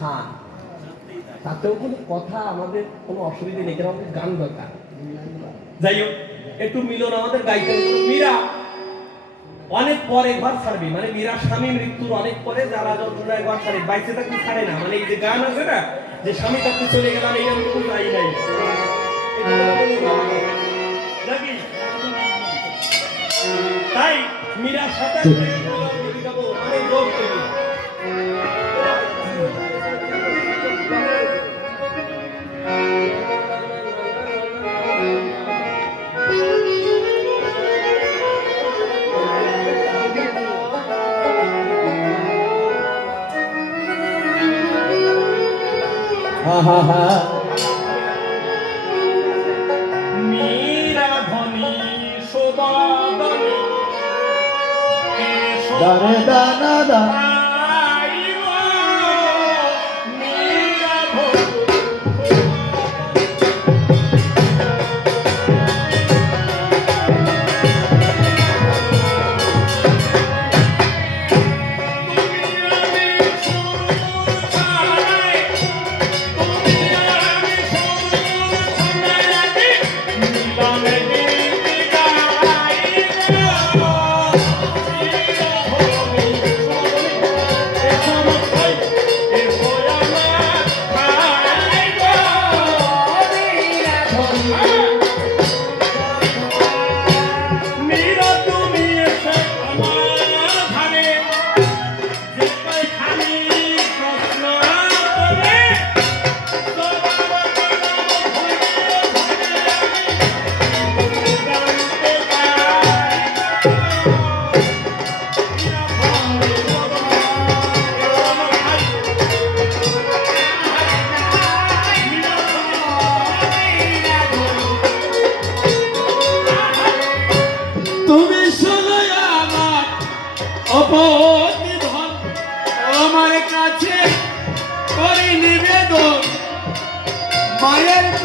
হ্যাঁ। তাতেও কোনো কথা, আমাদের কোনো অসুবিধা নেই, কারণ আমাদের গান দরকার। যাই হোক, একটু মিলন আমাদের গাইতে মীরা, অনেক পরে একবার ছাড়বি। মানে মীরা স্বামী মৃত্যুর অনেক পরে যারা যন্ত্রণায় ঘর ছাড়ে। বাইসে থাকতে ছাড়ে না। মানে এই যে গান আছে না, যে স্বামী থাকতে চলে গেলাম এই আমি কোনো যাই নাই। তাই মীরা সাথে মানে যোগ da da da da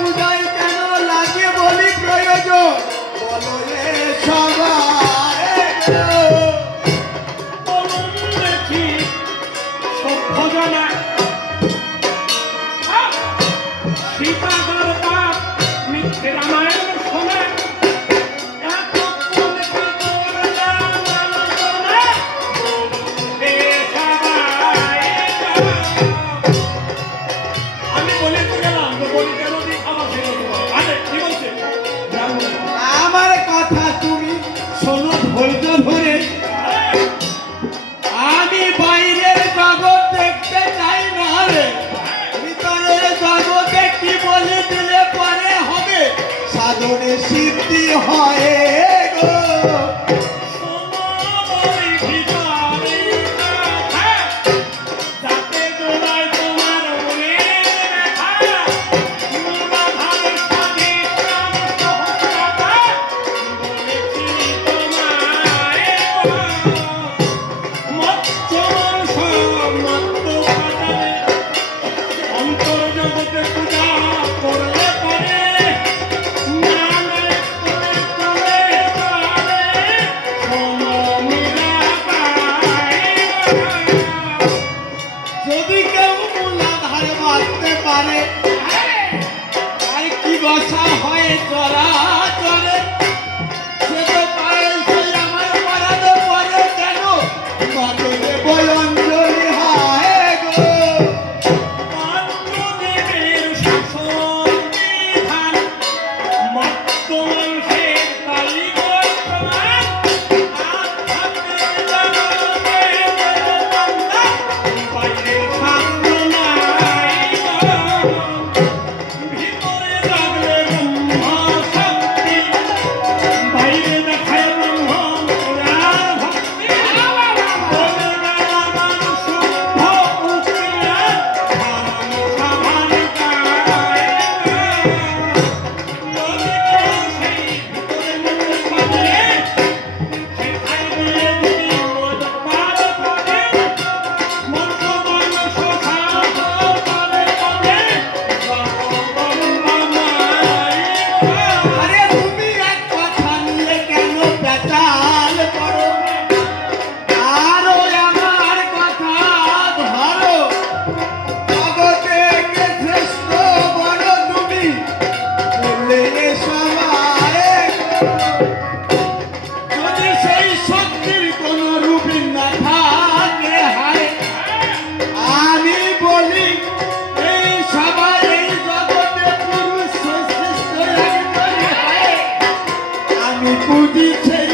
পূজায় কেন লাগে বলি প্রয়োজন? বলো সবাই। Who did it?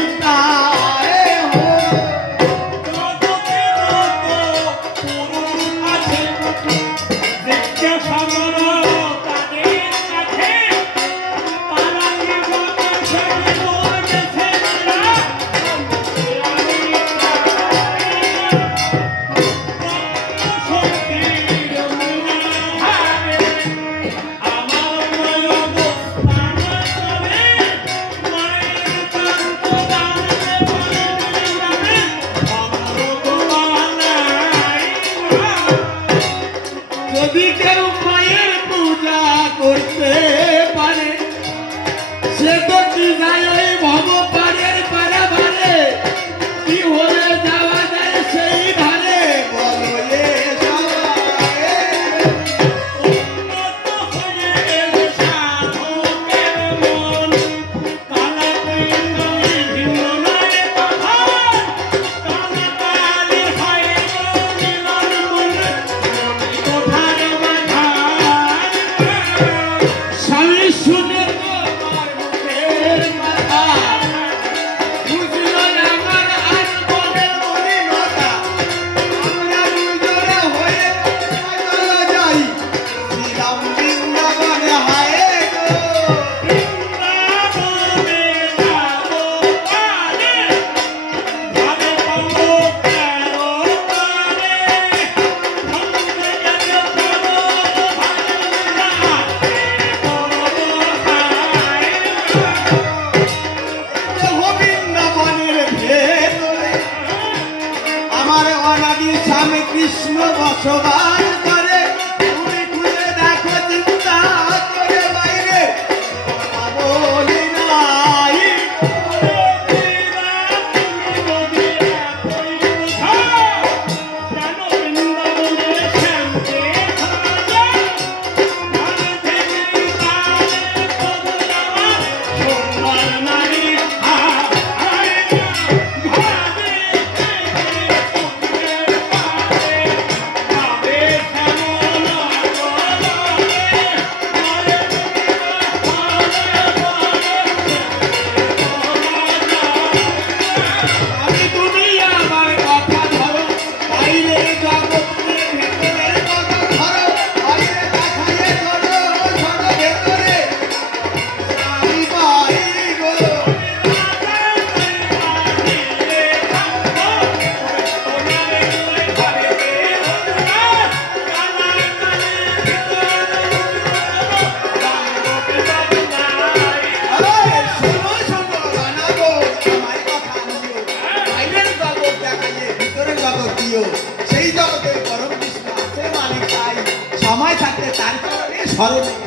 অনাদি স্বামী কৃষ্ণ বসবাস Valeu!